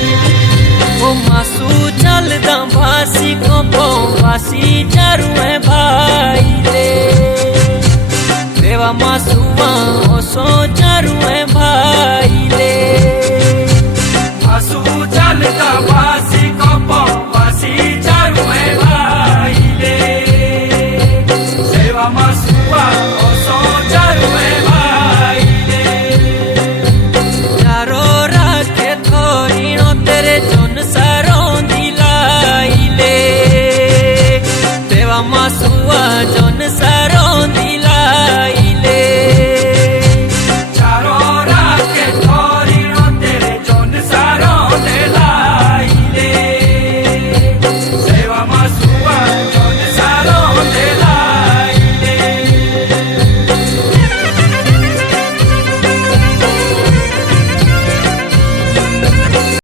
ओ मासू चलदा भासी को वासी चारू है भाई ले देवा मासूआ ओ सो चारू है भाई ले मासू चलदा भासी को वासी चारू है भाई ले देवा मासूआ ओ सो चारू है भाई ले चारो राखे थोड़ी नो तेरे